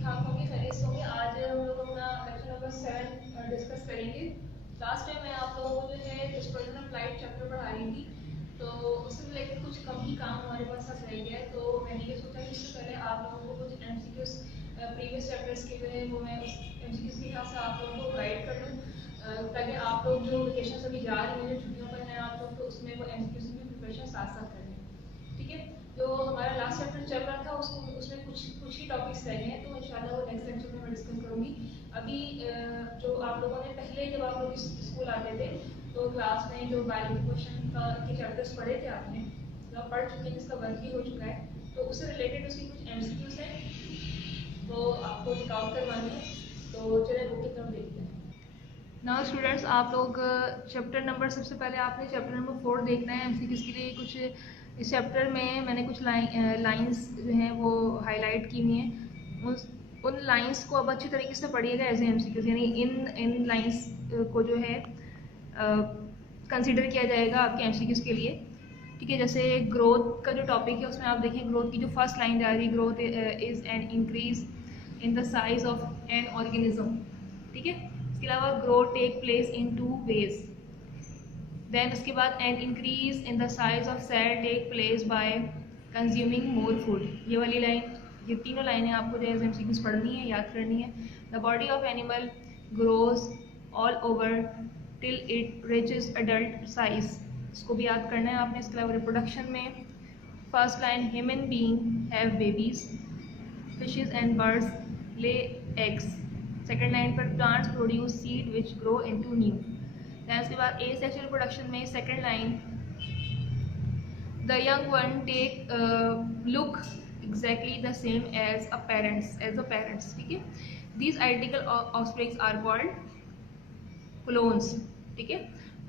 ठीक ठाक होंगे, खैरियत से होंगे। आज हम लोग अपना लेक्चर नंबर 7 डिस्कस करेंगे। लास्ट टाइम मैं आप लोगों को जो है डिस्पर्जन ऑफ लाइट चैप्टर पढ़ा रही थी, तो उससे रिलेटेड कुछ कम ही काम हमारे पास अब रह गया है। तो मैंने ये सोचा कि इससे पहले आप लोगों को कुछ एमसीक्यूज प्रीवियस चैप्टर्स के जो है वो मैं उस एमसीक्यूज के हिसाब से आप लोगों को गाइड कर दूँ, ताकि आप लोग जो वेकेशन अभी जा रहे हैं, जो छुट्टियों पर हैं आप लोग, तो उसमें वो एमसीक्यूज की प्रिपरेशन साथ साथ करें। ठीक है, जो हमारा लास्ट चैप्टर चल रहा था उसमें कुछ ही टॉपिक्स रह गए हैं, तो इंशाल्लाह वो नेक्स्ट लेक्चर में मैं डिस्कस करूंगी। अभी जो आप लोगों ने पहले जब आप लोग स्कूल आते थे तो क्लास में जो बायोलॉजी क्वेश्चन का के चैप्टर्स पढ़े थे आपने, जो आप पढ़ चुके हैं, जिसका वर्क ही हो चुका है, तो उससे रिलेटेड उसकी कुछ एमसीक्यूज हैं तो आपको टिक आउट करवानी है। तो चलिए बुक की तरफ देखते हैं। नाउ स्टूडेंट्स, आप लोग चैप्टर नंबर, सबसे पहले आपने चैप्टर नंबर 4 देखना है। एमसीक्यूज के लिए कुछ इस चैप्टर में मैंने कुछ लाइंस जो हैं वो हाईलाइट की हुई हैं। उन लाइंस को अब अच्छी तरीके से पढ़िएगा एज ए एमसीक्यूज, यानी इन लाइंस को जो है कंसीडर किया जाएगा आपके एमसीक्यूज के लिए। ठीक है, जैसे ग्रोथ का जो टॉपिक है उसमें आप देखिए, ग्रोथ की जो फर्स्ट लाइन जा रही है, growth is an increase in the size of an organism. ठीक है, इसके अलावा growth take place in 2 ways। Then उसके बाद an increase in the size of cell take place by consuming more food. ये वाली लाइन, ये तीनों लाइनें आपको जो है एमसीक्यूज पढ़नी है, याद करनी है। The body of animal grows all over till it reaches adult size, इसको भी याद करना है आपने। इसके अलावा रिप्रोडक्शन में first line, human being have babies, fishes and birds lay eggs. Second line पर plants produce seed which grow into new. उसके बाद ए सेक्सुअल प्रोडक्शन में second line, the young one take look exactly the same as a parents. ठीक है, these identical offsprings are called clones. ठीक है,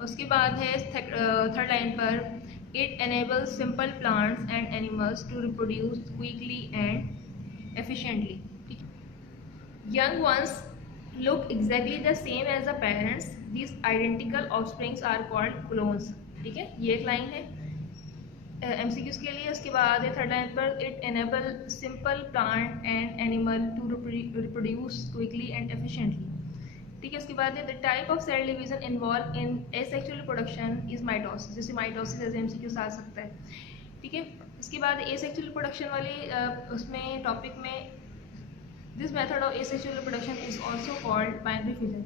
उसके बाद है थर्ड लाइन पर, it enables simple plants and animals to reproduce quickly and efficiently. Young ones look exactly the same as the parents. These identical offsprings are called clones. ठीक है, ये एक लाइन है एमसीक्यूज के लिए। उसके बाद है थर्ड लाइन पर, it enable simple plant and animal to reproduce quickly and efficiently. ठीक है, उसके बाद है the type of cell division involve in asexual reproduction is mitosis. जैसे माइटोसिस एज एमसीक्यूज आ सकता है। ठीक है, इसके बाद एसेक्सुअल रिप्रोडक्शन वाले उसमें टॉपिक में, this method of asexual reproduction is also called binary fission.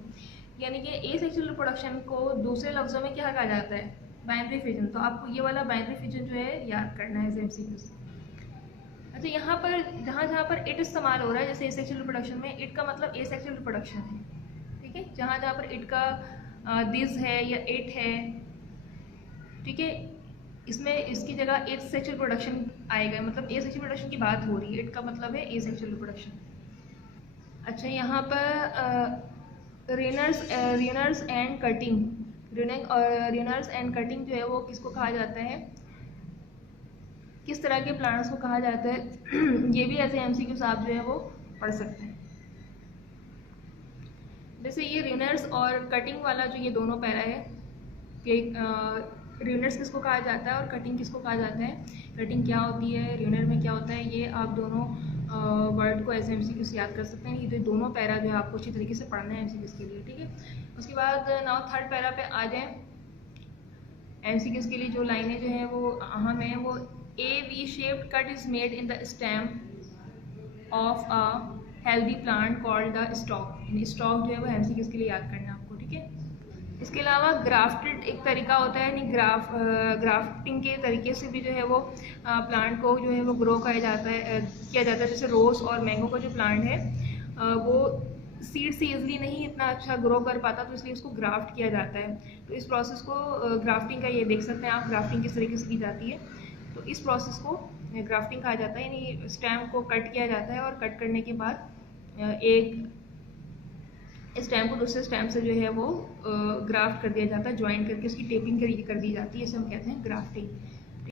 यानी कि एसेक्सुअल रिप्रोडक्शन को दूसरे लफ्जों में क्या कहा जाता है, बाइनरी फिजन। तो आपको ये वाला बाइनरी फिजन जो है याद करना है एमसीक्यूज। अच्छा, यहाँ पर जहाँ जहाँ पर इट इस्तेमाल हो रहा है, जैसे एसेक्सुअल रिप्रोडक्शन में इट का मतलब एसेक्सुअल रिप्रोडक्शन है। ठीक है, जहाँ जहाँ पर इट का दिस है या इट है, ठीक है, इसमें इसकी जगह एसेक्सुअल रिप्रोडक्शन आएगा, मतलब एसेक्सुअल रिप्रोडक्शन की बात हो रही है, इट का मतलब है एसेक्सुअल रिप्रोडक्शन। अच्छा, यहाँ पर रेनर्स एंड कटिंग, रेनर्स एंड कटिंग जो है वो किसको कहा जाता है, किस तरह के प्लांट्स को कहा जाता है, ये भी ऐसे एमसीक्यूज आप जो है वो पढ़ सकते हैं। जैसे ये रेनर्स और कटिंग वाला जो ये दोनों पैरा है कि रेनर्स किसको कहा जाता है और कटिंग किसको कहा जाता है, कटिंग क्या होती है, रेनर में क्या होता है, ये आप दोनों वर्ड को ऐसे एमसीक्यूज याद कर सकते हैं। ये जो दोनों पैरा जो है आपको अच्छी तरीके से पढ़ना है एमसीक्यूज के लिए। ठीक है, उसके बाद नाउ थर्ड पैरा पे आ जाए। एमसीक्यूज के लिए जो लाइनें जो हैं वो अहम है, वो A V shaped cut is made in the stem of a healthy plant called the stock. Stock जो है वो एमसीक्यूज के लिए याद करना है आपको। ठीक है, इसके अलावा ग्राफ्टेड एक तरीका होता है, यानी ग्राफ्टिंग के तरीके से भी जो है वो प्लांट को जो है वो ग्रो किया जाता है। जैसे रोज और मैंगो का जो प्लांट है वो सीड से ईजिली नहीं इतना अच्छा ग्रो कर पाता, तो इसलिए उसको ग्राफ्ट किया जाता है। तो इस प्रोसेस को ग्राफ्टिंग का, ये देख सकते हैं आप ग्राफ्टिंग किस तरीके से की जाती है। तो इस प्रोसेस को ग्राफ्टिंग कहा जाता है, यानी स्टेम को कट किया जाता है और कट करने के बाद एक स्टैम्प को दूसरे स्टैम्प से जो है वो ग्राफ्ट कर दिया जाता है, ज्वाइन करके उसकी टेपिंग कर दी जाती है, इसे हम कहते हैं ग्राफ्टिंग।